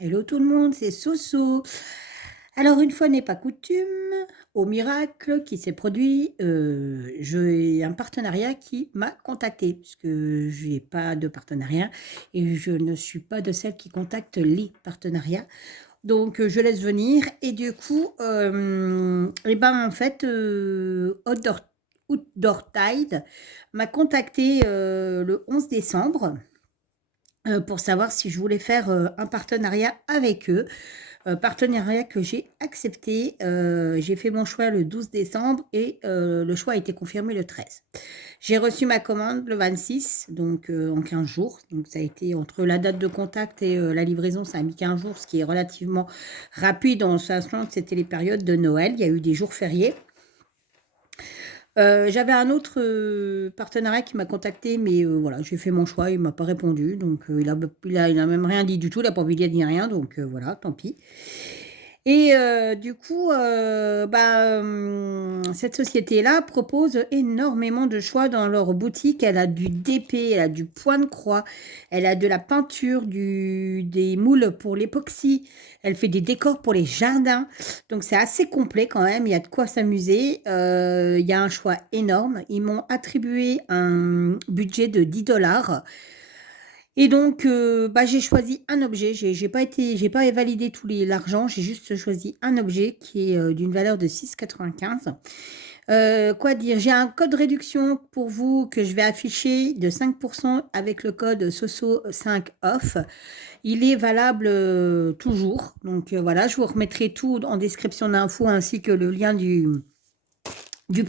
Hello tout le monde, c'est Soso. Alors une fois n'est pas coutume, au miracle qui s'est produit, j'ai un partenariat qui m'a contacté puisque je n'ai pas de partenariat et je ne suis pas de celle qui contacte les partenariats. Donc je laisse venir et du coup, et ben en fait, Outdoor Tide m'a contacté le 11 décembre pour savoir si je voulais faire un partenariat avec eux. Partenariat que j'ai accepté. J'ai fait mon choix le 12 décembre et le choix a été confirmé le 13. J'ai reçu ma commande le 26, donc en 15 jours. Donc ça a été entre la date de contact et la livraison, ça a mis 15 jours, ce qui est relativement rapide en sachant que c'était les périodes de Noël. Il y a eu des jours fériés. J'avais un autre partenariat qui m'a contacté, mais voilà, j'ai fait mon choix, il m'a pas répondu, donc il a même rien dit du tout, il a pas envie de dire rien, donc voilà, tant pis. Et du coup, cette société-là propose énormément de choix dans leur boutique. Elle a du DP, elle a du point de croix, elle a de la peinture, des moules pour l'époxy, elle fait des décors pour les jardins. Donc c'est assez complet quand même, il y a de quoi s'amuser. Il y a un choix énorme. Ils m'ont attribué un budget de 10 $. Et donc, j'ai choisi un objet. J'ai pas validé l'argent. J'ai juste choisi un objet qui est d'une valeur de 6,95. Quoi dire? J'ai un code réduction pour vous que je vais afficher de 5% avec le code SOSO5OFF. Il est valable toujours. Donc voilà, je vous remettrai tout en description d'infos ainsi que le lien du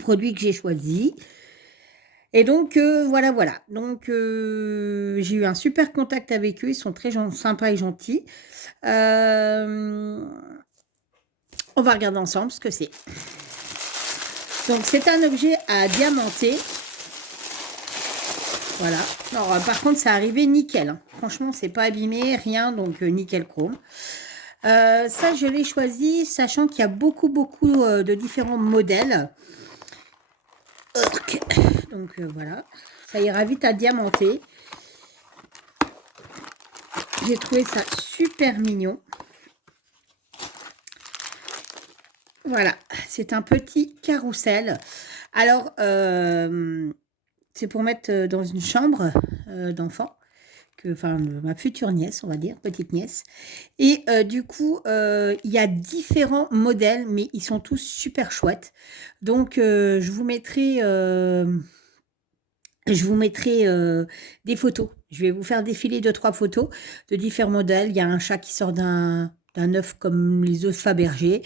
produit que j'ai choisi. Et donc, voilà. Donc, j'ai eu un super contact avec eux. Ils sont très sympas et gentils. On va regarder ensemble ce que c'est. Donc, c'est un objet à diamanter. Voilà. Alors, par contre, ça arrivait nickel, hein. Franchement, c'est pas abîmé, rien. Donc, nickel chrome. Ça, je l'ai choisi, sachant qu'il y a beaucoup de différents modèles. Donc, voilà. Ça ira vite à diamanter. J'ai trouvé ça super mignon. Voilà, c'est un petit carrousel. Alors, c'est pour mettre dans une chambre d'enfant, enfin, ma future nièce, on va dire, petite nièce. Et du coup, il y a différents modèles, mais ils sont tous super chouettes. Donc, je vous mettrai des photos. Je vais vous faire défiler 2-3 photos de différents modèles. Il y a un chat qui sort d'un œuf comme les œufs Fabergé.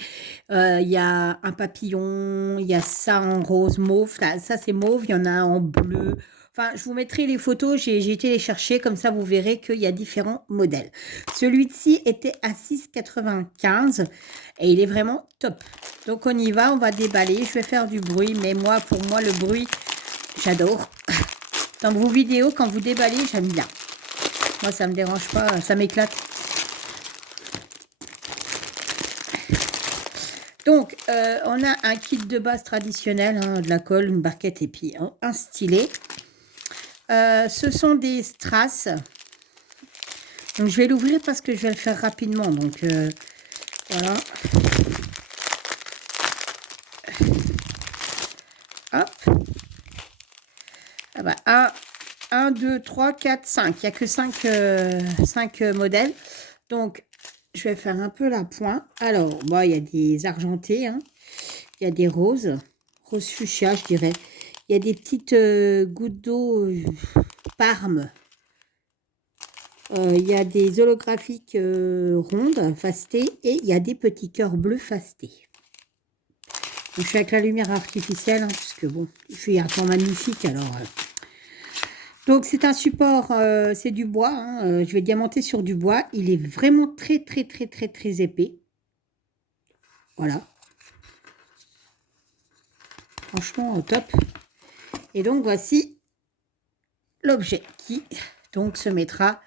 Il y a un papillon. Il y a ça en rose mauve. Ça, c'est mauve. Il y en a en bleu. Enfin, je vous mettrai les photos. J'ai été les chercher. Comme ça, vous verrez qu'il y a différents modèles. Celui-ci était à 6,95 et il est vraiment top. Donc, on y va. On va déballer. Je vais faire du bruit. Mais moi, pour moi, le bruit, j'adore. Dans vos vidéos, quand vous déballez, j'aime bien. Moi, ça me dérange pas, ça m'éclate. Donc, on a un kit de base traditionnel, hein, de la colle, une barquette et puis un stylet. Ce sont des strass. Donc, je vais l'ouvrir parce que je vais le faire rapidement. Donc, voilà. Hop. Ah bah, 1, 2, 3, 4, 5. Il n'y a que 5 modèles. Donc, je vais faire un peu la pointe. Alors, il y a des argentés, hein. Il y a des roses fuchsia, je dirais. Il y a des petites gouttes d'eau parme. Il y a des holographiques rondes, fastées, et il y a des petits cœurs bleus fastés. Donc, je suis avec la lumière artificielle, hein, puisque bon, je suis un temps magnifique, alors... Donc, c'est un support, c'est du bois, hein, je vais diamanter sur du bois. Il est vraiment très épais. Voilà. Franchement, top. Et donc, voici l'objet qui, donc, se mettra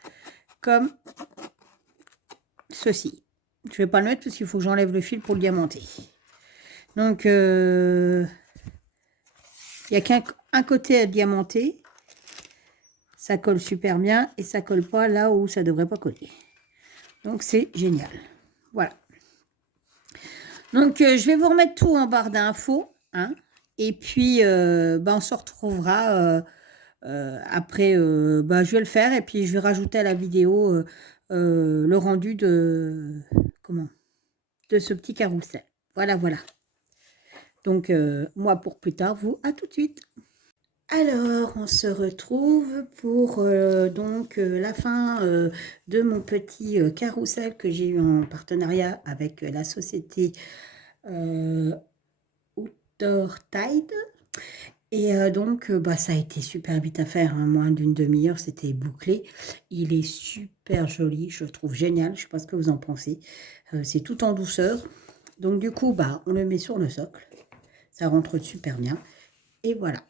comme ceci. Je ne vais pas le mettre parce qu'il faut que j'enlève le fil pour le diamanter. Donc, il n'y a qu'un côté à diamanter. Ça colle super bien et ça colle pas là où ça devrait pas coller. Donc, c'est génial. Voilà. Donc, je vais vous remettre tout en barre d'infos. Hein, et puis, on se retrouvera après. Je vais le faire et puis je vais rajouter à la vidéo le rendu de ce petit carrousel. Voilà, voilà. Donc, moi pour plus tard, vous, à tout de suite. Alors, on se retrouve pour la fin de mon petit carrousel que j'ai eu en partenariat avec la société Outdoor Tide. Et ça a été super vite à faire, hein, moins d'une demi-heure, c'était bouclé. Il est super joli, je le trouve génial, je ne sais pas ce que vous en pensez. C'est tout en douceur. Donc du coup, on le met sur le socle. Ça rentre super bien. Et voilà.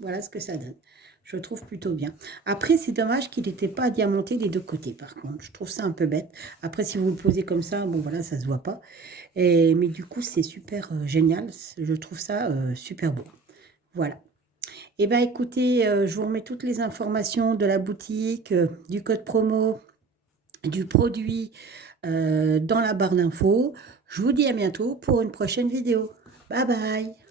Voilà ce que ça donne. Je trouve plutôt bien. Après, c'est dommage qu'il n'était pas diamanté des deux côtés, par contre. Je trouve ça un peu bête. Après, si vous le posez comme ça, bon voilà, ça se voit pas. Mais du coup, c'est super génial. Je trouve ça super beau. Voilà. Eh bien, écoutez, je vous remets toutes les informations de la boutique, du code promo, du produit dans la barre d'infos. Je vous dis à bientôt pour une prochaine vidéo. Bye bye!